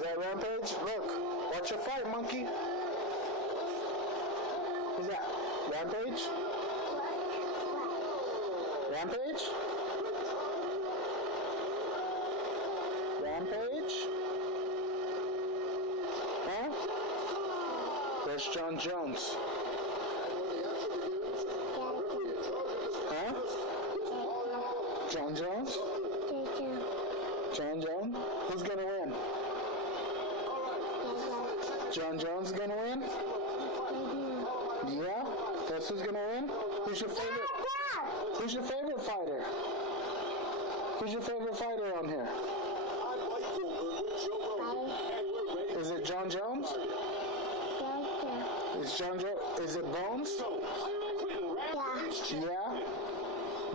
Is that Rampage? Look, watch your fight, monkey. Who's that? Rampage? Rampage? Rampage? Huh? There's John Jones. Huh? John Jones? John Jones? Who's gonna win? John Jones is gonna win? Yeah? That's who's gonna win? Who's your favorite? Who's your favorite fighter? Who's your favorite fighter on here? Is it John Jones? Is John Jones? Is it Bones? Yeah. Yeah?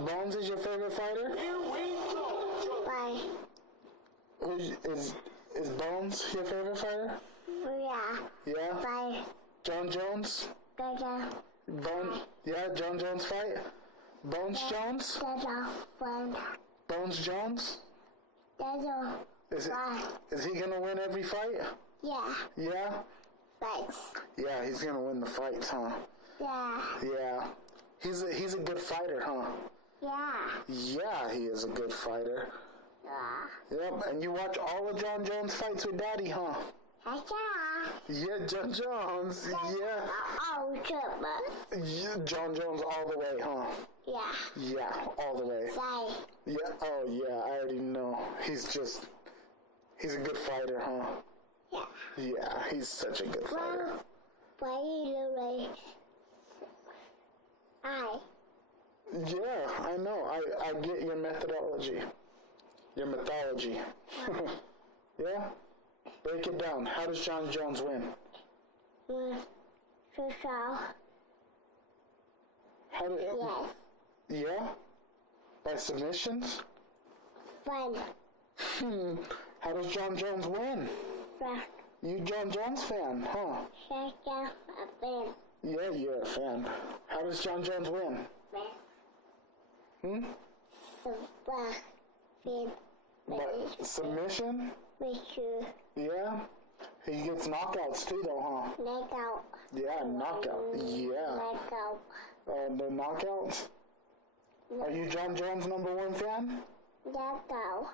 Bones is your favorite fighter? Bye. Is Bones your favorite fighter? Yeah. Yeah? Bye. John Jones? Dada. Yeah, John Jones fight? Bones Jones? Dada. One. Bones Jones? Dada. Is he gonna win every fight? Yeah. Yeah? Thanks. Yeah, he's gonna win the fights, huh? Yeah. Yeah. He's a good fighter, huh? Yeah. Yeah, he is a good fighter. Yeah. Yep, and you watch all of John Jones fights with Daddy, huh? Yeah. Yeah, John Jones. Yeah. Oh, super. Yeah, John Jones all the way, huh? Yeah. Yeah, all the way. Say. Yeah, oh yeah, I already know. He's a good fighter, huh? Yeah. Yeah, he's such a good fighter. Why you Yeah, I know. I get your methodology. Your mythology. Yeah? Break it down. How does John Jones win? So. How do, Yes. Yeah? By submissions? Fun. How does John Jones win? Fun. You John Jones fan, huh? Second. A fan. Yeah, you're a fan. How does John Jones win? So fun. Fan. By submission? Make sure. Yeah? He gets knockouts too though, huh? Knockout. Yeah, knockout. Yeah. Knockout. The knockouts? Are you John Jones #1 fan? Knockout.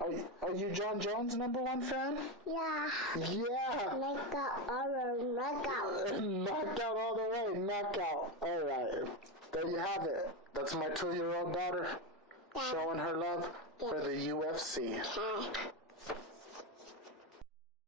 Are you John Jones #1 fan? Yeah. Yeah. Knockout. Knockout. Knockout all the way. Knockout. All right. There you have it. That's my 2-year-old daughter showing her love for the UFC. Okay.